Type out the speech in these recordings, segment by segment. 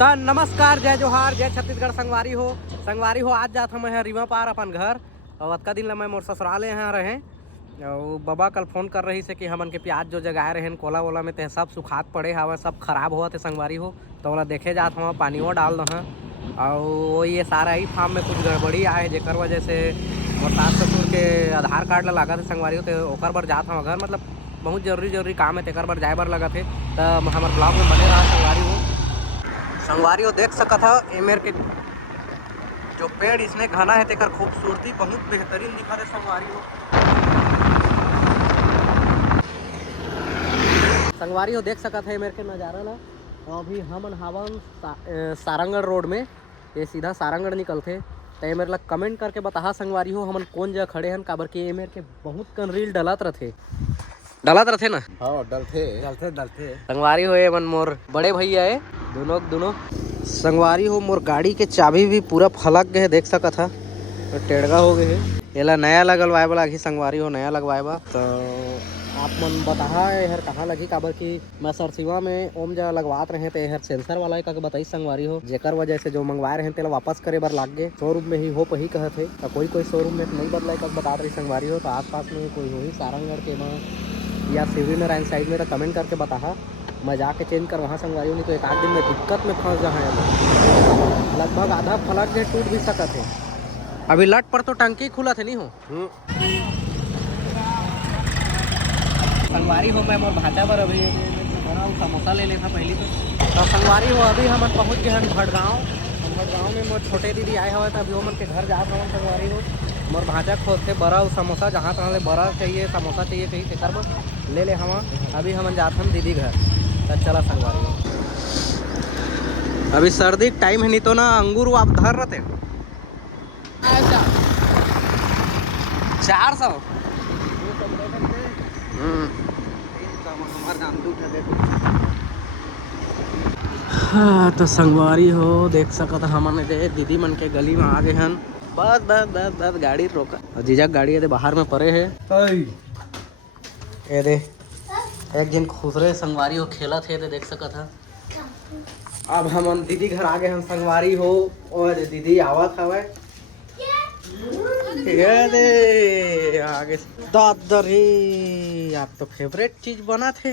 तो नमस्कार, जय जोहार, जय छत्तीसगढ़। संगवारी हो आज जात हम यहाँ रीवा पार अपन घर। और अतका दिन ला मैं मोर ससुराले यहाँ रहे। और बाबा कल फोन कर रही से कि हमन के प्याज जो जगाए रहे कोला वोला में ते सब सुखात पड़े हवा, सब खराब हुआ थे संगवारी हो। तो ओला देखे जात हम, पानी वो डाल दहा। और ये सारा ही फार्म में कुछ गड़बड़ी आए जेकर वजह से मोर सास ससुर के आधार कार्ड ला लगा थे संगवारी हो। तो ओकर बर जात हम घर, मतलब बहुत जरूरी काम है, तेकर बर जाए बर लगा थे। तो हमारे ब्लॉग में बने रहा संगवारी हो देख सकत था। एमेर के जो पेड़ इसने घना है तेकर खूबसूरती बहुत बेहतरीन दिखा है संगवारी हो देख सकत है एमेर के नज़ारा ला। अभी हमन हावन सारंगढ़ रोड में, ये सीधा सारंगढ़ निकलते। तो एमेर ला कमेंट करके बता संगवारी हो हमन कौन जगह खड़े हैं, काबर के एमेर के बहुत कन रील डलत रथे ना। हाँ डलते संगवारी हो मन मोर बड़े भैया है दोनों संगवारी हो। मोर गाड़ी के चाबी भी पूरा फलक गए देख सकत था, टेढ़गा हो गए है। एला नया लगलवाए वाला ही संगवारी हो, नया लगवाए बा। तो आप मन बता हर कहाँ लगी, काबर की मैं सरसिवा में ओम जगह लगवात रहे थे। हर सेंसर वाला है का बताई संगवारी हो, जेकर वजह से जो मंगवाए रहे तेला वापस करे बर लाग गए। शोरूम में ही हो पही कहते तो कोई शोरूम में नहीं बदला का बता रही संगवारी हो। तो आसपास में कोई हो ही सारंगढ़ के माँ या सिवरी नारायण साइड में, तो कमेंट करके बता मैं जाके चेंज कर वहाँ संगवारी हो। नहीं तो एक आध दिन में दिक्कत में फंस रहा है। लगभग आधा फलक जो टूट भी सकत है। अभी लट पर तो टंकी खुला थे नहीं हो संगवारी हो। मैं मोर भाचा पर अभी समोसा ले लेता पहले तो संगवारी हो। अभी हम पहुँच गए हैं भटगाँव में। मोर छोटे दीदी आए हुए थे, अभी वो मन के घर जात हवन संगवारी हो। मोर भाजा खोदते बड़ा समोसा, जहाँ तहाँ ले बड़ा चाहिए समोसा चाहिए कहीं तेकर में ले हम। अभी हम जात हम दीदी घर। तो चला संगवारी हो। अभी सर्दी टाइम है, नहीं तो ना अंगूर आप धर रहते 400। हाँ तो संगवारी हो देख सकत हमन दीदी मन के गली में आ गए हन। बस गाड़ी रोका और जीजा गाड़ी ये बाहर में पड़े है। ये दे एक दिन खुसरे संगवारी हो खेला थे देख सकत था। अब हम दीदी घर आ गए हम संगवारी हो। और दीदी आवत हवे आगे दादरी आप तो फेवरेट चीज बना थे।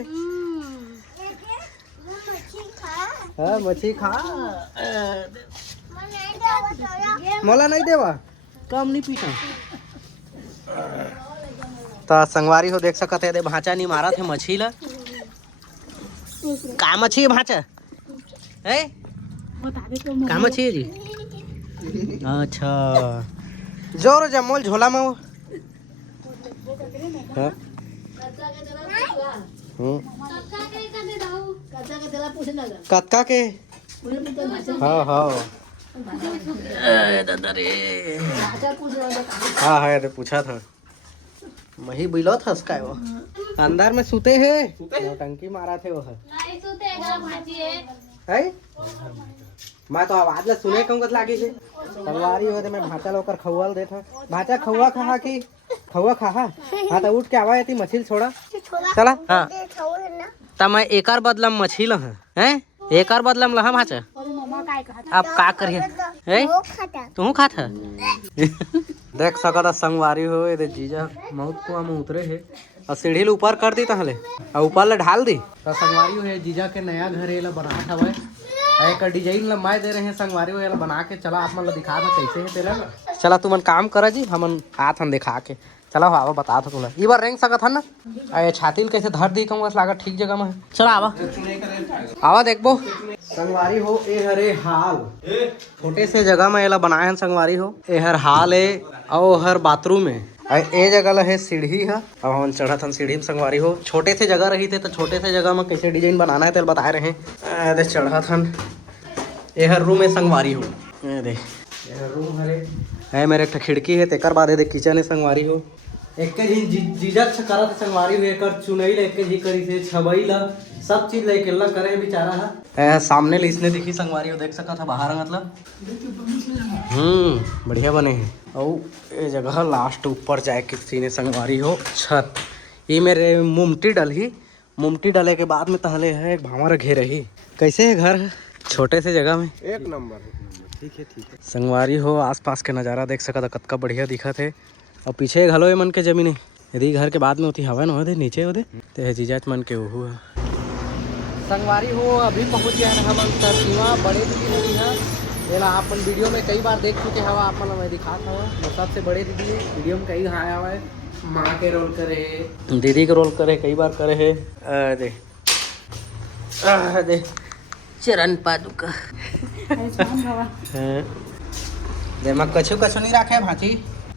हाँ मछली खा मोला नहीं देवा, कम नहीं पीता। तो संगवारी हो देख सकत है भाचा नहीं मारा थे मछली ला। का मछली भाचा है, का मछली है जी? अच्छा जोर जमोल झोला में कत्का के। हाँ हाँ पूछा था मही बिलो था उसका वो अंदर में सुते है टंकी मारा थे वो है। मैं तो आवाज ला सुने कहूँ लागी है संगवारी हो। मैं भाचा लोकर खौल देता भाचा खौआ खा की खौआ खा। हाँ तो उठ के आवा थी मछली छोड़ा चला। हाँ तो मैं एकर बदलम मछली ला है, एकर बदलम लहा भाचा। अब का करिए तू खाता देख सकता संगवारी हो। ये जीजा मौत कुआ में उतरे है और सीढ़ी ऊपर कर दी तहले और ऊपर ला ढाल दी। तो संगवारी हो जीजा के नया घर ये बना हवा एक डिजाइन लंबाई दे रहे हैं संगवारी हो। बना के चला आप मन दिखा दो कैसे है तेरा। चला तू मन काम करा जी, हमन आत हम दिखा के चला आवा बता दो तुला ई बार रेंग सकत है ना। अरे छाती कैसे धर दी कहूँ लागत ठीक जगह में। चला आवा देखबो संगवारी हो। ए हरे हाल छोटे से जगह में एला बनाए हैं संगवारी हो। ए हर हाल है और हर बाथरूम है। ए जगह है सीढ़ी है। अब हम चढ़त हम सीढ़ी में संगवारी हो। छोटे से जगह रही थे तो छोटे से जगह में कैसे डिजाइन बनाना है तो बताए रहे हैं। चढ़त हम ए हर रूम है संगवारी हो। देख रूम है मेरे एक खिड़की है तेकर बाद देख किचन है संगवारी हो। एक जीजक करत संगवारी हो। एक चुनई ला एक जी करी से छबई ला सब चीज लेके ला करे बेचारा है। सामने ले इसने देखी संगवारी हो देख सका था बाहर मतलब बढ़िया बने हैं। और ये जगह लास्ट ऊपर जाए के सीने संगवारी हो छत। ये मेरे मुमटी डल ही मुमटी डले के बाद में तहले है एक भावर घेर ही। कैसे है घर छोटे से जगह में एक नंबर ठीक है संगवारी हो आसपास के नज़ारा देख सका था कतका बढ़िया दिखा थे। और पीछे घलो मन के जमीन यदि घर के बाद में होती हवा न होते नीचे होते तो जीजाच मन के ओहू है। संगवारी हो अभी पहुंच गया है हम सरसीवा बड़े दीदी नदी है। ये ला अपन वीडियो में कई बार देख चुके हवा अपन मैं दिखा था वो सबसे बड़े दीदी वीडियो में कई आया हुआ है। माँ के रोल करे है, दीदी के रोल करे कई बार करे है। दे चरण पादुका जमा कछु नहीं रखे भाची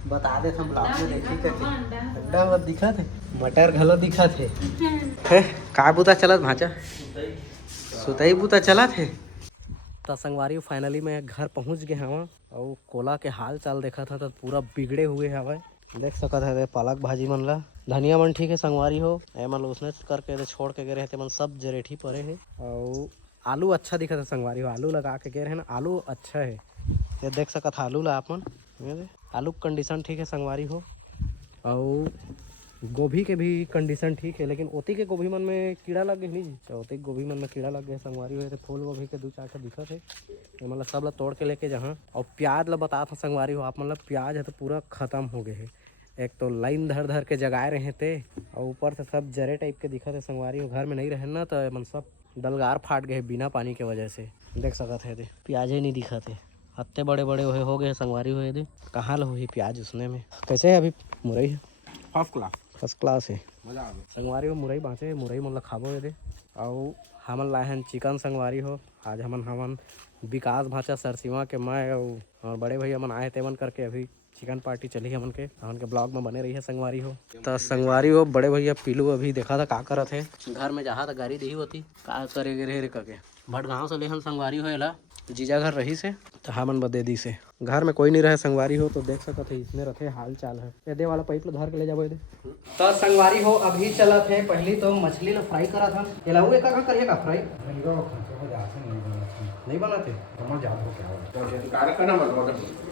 बता दे हम ब्लॉग में देखी करके अंडा मत दिखा थे मटर घलो दिखा थे का बुता चलत भाचा सुतई बुता चला थे। तो संगवारी फाइनली मैं घर पहुंच गया हवा और कोला के हाल चाल देखा था तो पूरा बिगड़े हुए हवा देख सकत है। पालक भाजी मन ला धनिया मन ठीक है संगवारी हो एमन उसने करके छोड़ के गए थे मन सब जरेठी पड़े है। और आलू अच्छा दिखा था संगवारी हो आलू लगा के गए है ना आलू अच्छा है ये देख सकत आलू ला अपन आलू कंडीशन ठीक है संगवारी हो। और गोभी के भी कंडीशन ठीक है लेकिन ओती के गोभी मन में कीड़ा लग गए नहीं ओती के गोभी मन में कीड़ा लग गया संगवारी हुए थे। फूल गोभी के 2-4 ठे दिखा थे मतलब सब ला तोड़ के लेके जहाँ। और प्याज ला बता था संगवारी हो आप मतलब प्याज है तो पूरा ख़त्म हो गए है। एक तो लाइन धर के जगाए रहे थे और ऊपर से सब जरे टाइप के दिखा थे संगवारी हो। घर में नहीं रहे ना तो मन सब डलगार फाट गए बिना पानी के वजह से देख सकत है। प्याज ही नहीं दिखा थे हत्ते बड़े बड़े हो गए संगवारी हुए थे कहाँ ला हुई प्याज उसने में कैसे है अभी मुरई है फर्स्ट क्लास है संगवारी हो मुरई बाँचे मुरई मतलब खाबो ये दे। और हमन लाए हैं चिकन संगवारी हो आज हमन विकास भाचा सरसीवा के मैं और बड़े भैया मन आए थे मन करके अभी चिकन पार्टी चली हमन के ब्लॉग में बने रही है संगवारी हो। तो संगवारी हो बड़े भैया पीलू अभी देखा था का करत है घर में जहाँ था गाड़ी दी होती का करे रे करके भटगांव से लेहन संगवारी हो एला जीजा घर रही से तो हमन बदे दी से घर में कोई नहीं रहे संगवारी हो तो देख सकते इसमें रखे हाल चाल है ये वाला पाइप ला धर के ले जाबो दे। तो संगवारी हो अभी चलत है पहली तो मछली ला फ्राई करा था एलाऊ एक का करिए का फ्राई नहीं बनाते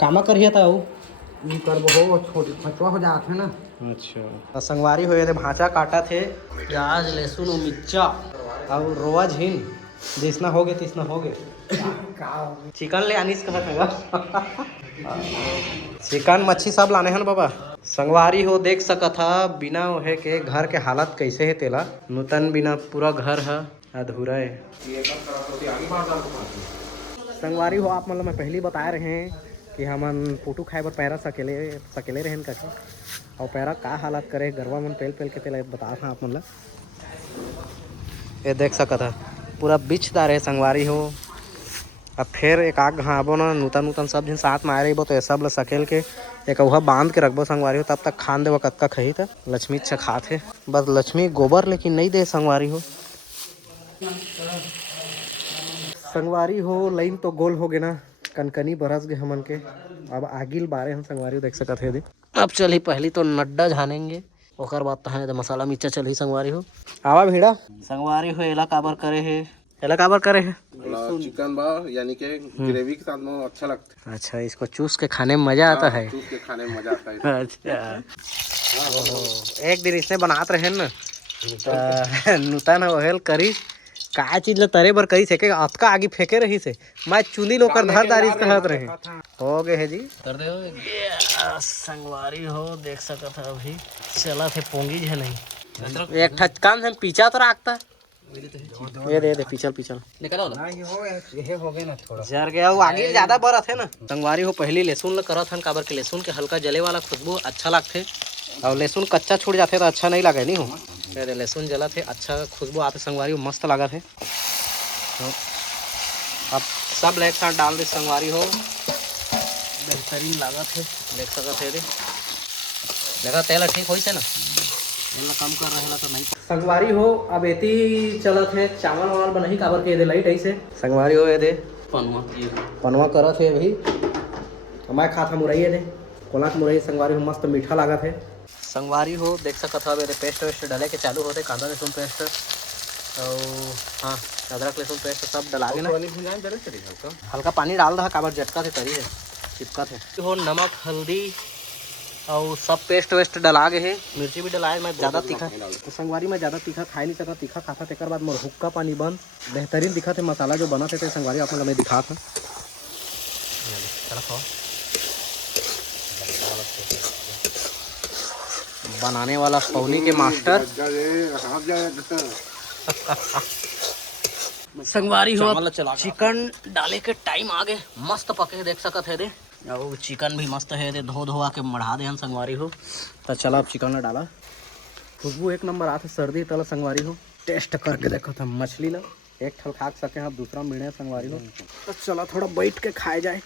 कामा करिए था करबो छोटी फचवा हो जात है ना। अच्छा संगवारी हो ये भांचा काटा थे प्याज लहसुन और मिर्चा और रोआ झीन जिसना हो गए तिसना हो गए चिकन ले आनीस कहा चिकन मच्छी सब लाने हैं बाबा। संगवारी हो देख सका था बिना ओहे के घर के हालत कैसे है तेला नूतन बिना पूरा घर है अधूरा है। संगवारी हो आप मतलब मैं पहले बता रहे हैं कि हमन फोटो खाए पर पैरा सकेले रहन करके और पैरा का हालत करे गरवा मन पेल के तेला बता था आप मतलब ये देख सका था पूरा बिछदार है संगवारी हो। अब फिर एक आग घाबो ना नूतन सब दिन साथ में आए रही तो ये सब ला सकेल के एक वह बांध के रखबो संगवारी हो तब तक खान देव कक्का खही था लक्ष्मी अच्छा खाते बस लक्ष्मी गोबर लेकिन नहीं दे संगवारी हो। संगवारी हो लाइन तो गोल हो गए ना कनकनी बरस गए हमन के अब आगिल बारे हम संगवारी हो देख सकते है। अब चली पहली तो नड्डा झानेंगे ओकर बाद तो है तो मसाला मिर्चा चली संगवारी हो आवा भीड़ा संगवारी हो एला काबर करे है चिकन बा यानी के ग्रेवी के साथ में अच्छा लगता है। अच्छा इसको चूस के खाने में मजा आता है चूस के खाने में मजा आता है। अच्छा एक दिन इसने बनाते रहे ना नूतन ओहेल करी का चीज ला तरे बर करी से के अतका आगे फेंके रही से मैं चुनी लोकर धरदारी कहत रहे हो गए है जी कर दे हो संगवारी हो देख सकत है अभी चला थे पोंगी है नहीं एक ठचकान हम पीछा तो रखता ये दे पिछल निकलो ना ये हो गए ना थोड़ा जर गया वो आगे ज्यादा बरत है ना। संगवारी हो पहली लहसुन ला करत हन काबर के लहसुन के हल्का जले वाला खुशबू अच्छा लगते और लहसुन कच्चा छूट जाते तो अच्छा नहीं लगे नहीं हो लहसुन जला थे अच्छा खुशबू आते संगवारी हो मस्त लगा थे। तो अब सब एक साथ डाल दे संगवारी हो बेहतरीन लागत है देख सकते है देखा तेल ठीक होई से ना कम कर रहे तो नहीं। संगवारी हो अब एती चलत है चावल वावल बनही काबर के दे लाइट ऐसे संगवारी हो ये दे पनवा करत है अभी मैं खाता मुरई दे कोला के मुरई संगवारी हो मस्त मीठा लागत है। संगवारी हो देख सकत हो मेरे पेस्ट वेस्ट डाले के चालू होते कांदा लहसुन पेस्ट और हाँ अदरक लहसुन पेस्ट सब डला के ना हल्का पानी डाल रहा काबर झटका थे तरी है चिपका थे हो नमक हल्दी और सब पेस्ट वेस्ट डला गए है, मिर्ची भी डलाए। मैं ज़्यादा तीखा तो संगवारी में ज़्यादा तीखा खाए नहीं सकता, तीखा खाता थे। बाद मोर हुक्का पानी बंद बेहतरीन दिखा थे। मसाला जो बना थे संगवारी आप मैं दिखा था। बनाने वाला पौनी के मास्टर संगवारी हो। चिकन डाले के टाइम आ गए, मस्त पके देख सकत है दे। और चिकन भी मस्त है दे, धो धोआ के मढ़ा दे हम संगवारी हो। तो चला अब चिकन में डाला, खुशबू एक नंबर आते। सर्दी तला संगवारी हो, टेस्ट करके देखो था मछली ला। एक ठल खा सके आप, दूसरा मिले संगवारी हो। तो चला थोड़ा बैठ के खाए जाए,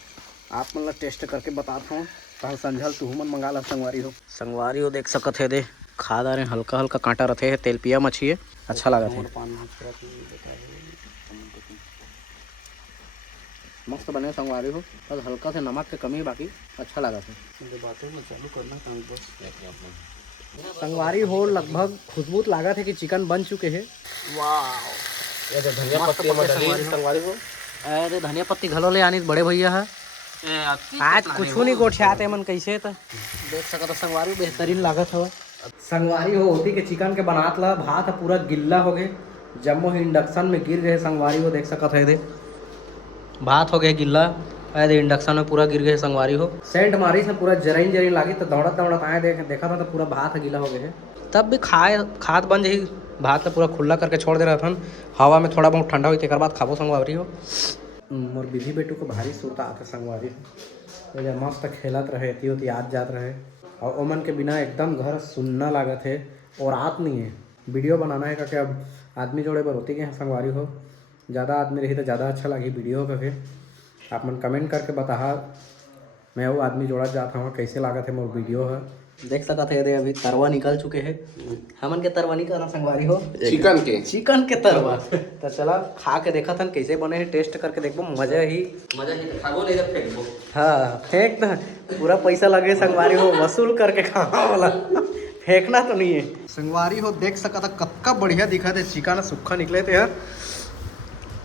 आप मतलब टेस्ट करके बताता हूँ। कल संझल तू मन मंगा ला संगवारी हो। संगवारी हो देख सकत है दे, खा रहे हल्का हल्का कांटा रहते है। तेल पिया मछली है, अच्छा लगा था। मस्त बने संगवारी हो, बस हल्का से नमक के कमी, बाकी अच्छा लगा था। संगवारी हो लगभग खुशबू लगा थे कि चिकन बन चुके हैं। वाह, ये धनिया पत्ती संगवारी हो। अरे धनिया पत्ती घलो ले आनी बड़े भैया है। आज कुछ नहीं गोठियाते मन कैसे तो देख सकते। संगवारी बेहतरीन लागत हो। संगवारी हो होती के चिकन के बनात ला, भात पूरा गिल्ला हो गए, जम्मो ही इंडक्शन में गिर गए। संगवारी हो देख सकत है दे, भात हो गया गिल्ला। ऐसे इंडक्शन में पूरा गिर गए संगवारी हो। सेंट मारी से पूरा जरीन जरीन लागी, तो दौड़त दौड़त आए देखा था तो पूरा भात गीला हो गए। तब भी खाद बन जाही। भात तो पूरा खुला करके छोड़ दे रहा था, हवा में थोड़ा बहुत ठंडा हुई तेकर बाद खाबो संगवारी हो। मोर विधि बेटू को भारी सुरता आता संगवारी हो। जब मस्त खेलत रहे होती याद जात रहे, और ओमन के बिना एकदम घर सुनना लागत है। और रात नहीं है, वीडियो बनाना है करके अब आदमी जोड़े पर होती के संगवारी हो। ज़्यादा आदमी रही तो ज़्यादा अच्छा लगी वीडियो का। फिर आप मन कमेंट करके बता, मैं वो आदमी जोड़ा जाता हूँ कैसे लागत है मोर वीडियो है। देख सकते थे अभी तरवा निकल चुके हैं। हमन के तरवा नहीं करना संगवारी हो, चिकन के तरवा। तो चला खा के देखा था कैसे बने हैं, टेस्ट करके देखो। मजा ही खाबो नहीं तो फेंकबो। हाँ फेंक ना, पूरा पैसा लगे संगवारी हो, वसूल करके खाना वाला, फेंकना तो नहीं है। संगवारी हो देख सकता कतका बढ़िया दिखा थे, चिकन सूखा निकले थे यार।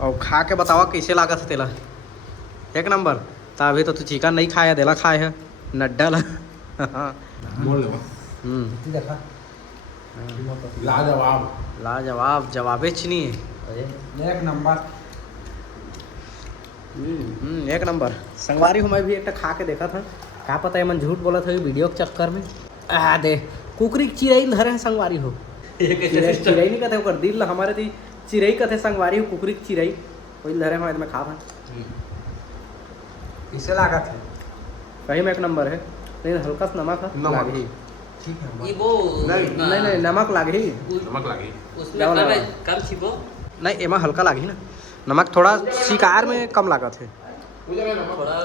और खा के बतावा कैसे लागत है तेला। एक नंबर। तो अभी तो तू चिकन नहीं खाया, देला खाए है नड्डा ला। लाजवाब जवाबे नहीं है। एक नंबर। एक नंबर संगवारी हो। मैं भी एक खा के देखा था, क्या पता है मन झूठ बोला था वीडियो के चक्कर में। दे कुकरी चिरई धरे हैं संगवारी हो। चिरई नहीं कहते दिल हमारे थी, चिरई कहते संगवारी हो, कुकरी चिरई वही धरे हमारे में खा था। इसे लागत है सही में एक नंबर है, लेकिन हल्का सा नमक है लागी। ठीक है ये वो नहीं नमक लागी, उसमें कम छिपो नहीं, एमा हल्का लागी ना नमक, थोड़ा शिकार में कम लागत है थोड़ा।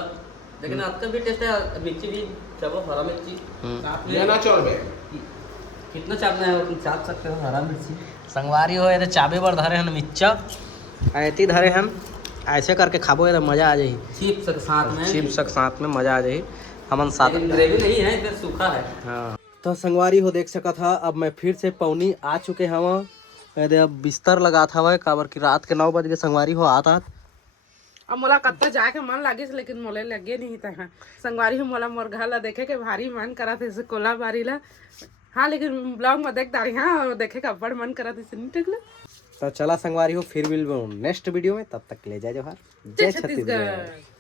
लेकिन आपका भी टेस्ट है, मिर्ची भी चाहो हरा मिर्ची कितना चापना है वो चाप सकते हो। हरा मिर्ची संगवारी हो तो चाबे पर धरे हैं मिर्चा, ऐती धरे हम ऐसे करके खाबो तो मजा आ जाए। चिप्स के साथ में मजा आ जाए। हमन साथ ग्रेवी नहीं है, इधर सूखा है। हाँ तो संगवारी हो देख सका था। अब मैं फिर से पौनी आ चुके हैं वहाँ, अब बिस्तर लगा था वह काबर की रात के 9 बज के संगवारी हो आता। अब मोला कत्ता जाके मन लागिस, लेकिन मोले लगे नहीं था। संगवारी हो मोला मोर घर ला देखे के भारी मन करा थे से कोला बारी ला। हाँ लेकिन ब्लॉग में देख दारी, हाँ देखे का बड़ मन करा थे नहीं टेकला। तो चला संगवारी हो, फिर मिल नेक्स्ट वीडियो में, तब तक ले जाए जोहार, जय छत्तीसगढ़।